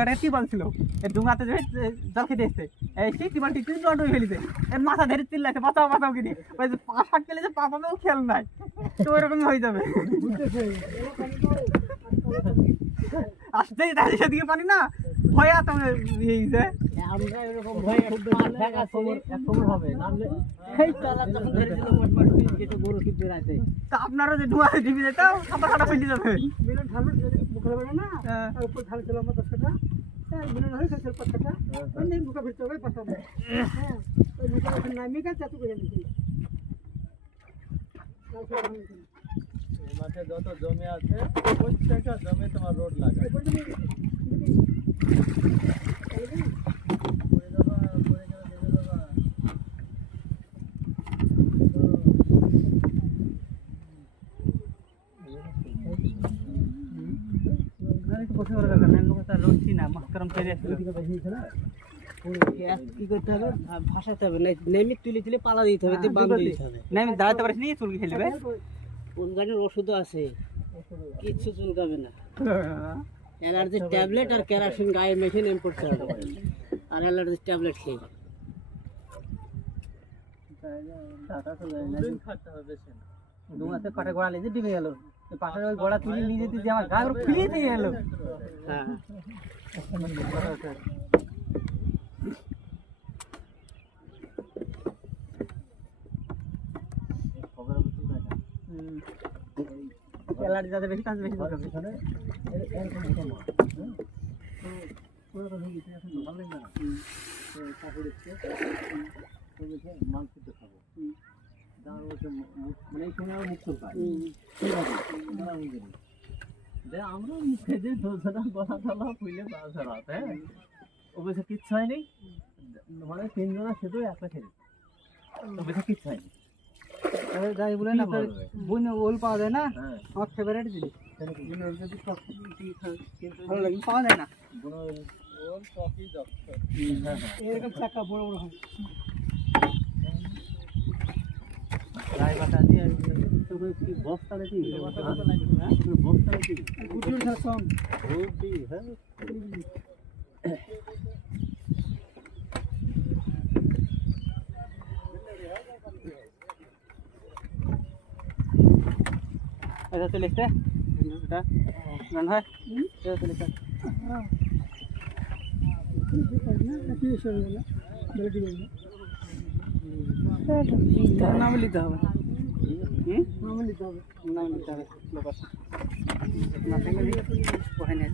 ওটা টিবল ছিল ডুঙাতে জল খেতে এসছে সেই টিবলটি কিন্তু ফেলিতে এর মাথা ধরে চিল্লাছে বাঁচাও বাঁচাও কিনে ওই যে পা ফাট গেলে যে পা পাবেও খেয়াল নাই তো ওইরকমই হয়ে যাবে আসতেই তাহলে সেদিকে পানি না ভয় আছে আমরা এরকম ভয় হবে নামলে এই তলা যখন ধরে দিল মোটমাট যেটা বড় কি বেরাতে তা আপনারও যে ডুঙাতে ঢিপি যেতাও সাঁতার কাটা ফেলে যাবে মিলন ঢাল মুখে হবে না আর উপর ঢাল ছিল আমার 10 টাকা মিলন হয়ে গেছে 5 টাকা ওই মুখে ভিতরে হবে পাঠাবে হ্যাঁ ওই মুখে নামি গেছে চাতু করে নিছি মাঠে যত জমি আছে প্রত্যেকটা জমি তোমার রোড লাগায় কি করতে হবে ভাসাতে হবে নেমি তুলে তুলে পালা দিতে হবে বাঁধ দিতে হবে নেমে দাঁড়াতে পারিস নি চুলকি খেলবে কোন গাড়ির ওষুধও আছে কিচ্ছু চুলকাবে না অ্যালার্জির ট্যাবলেট আর কেরাসিন গায়ে মেখে নেম করতে হবে আর অ্যালার্জির ট্যাবলেট খেয়ে ডুঙাতে পাটে গোড়া লেগে ডিবে গেল পাটের ওই গোড়া তুলে নিয়ে যেতে আমার গা ফিরিয়ে দিয়ে গেল হ্যাঁ অ্যালার্জি যাদের বেশি কাজ বেশি করবে আমরা মুখে যে দোষটা গলা টলা ফুলে বাজারাতে অবশ্য কিচ্ছু হয়নি মানে 3 জনা শুধু একটা খেলে অবশ্য কিচ্ছু হয়নি যাই বলেন আপনার বইনে ওল পাওয়া যায় না আমার ফেভারিট জিনিস ভালো লাগে পাওয়া যায় না ওল কফি যত এরকম চাকা বড় বড় হয় রায় বাটা দিয়ে কি বস্তা নাকি বস্তা নাকি গুটির শাসন রুটি হ্যাঁ এটা চলে এসছে এটা গান হয় এটা চলে এসছে নাম লিখতে হবে নাম নিতে হবে নাম লিখতে হবে লোক আছে না ফ্যামিলি কোথায় নিয়ে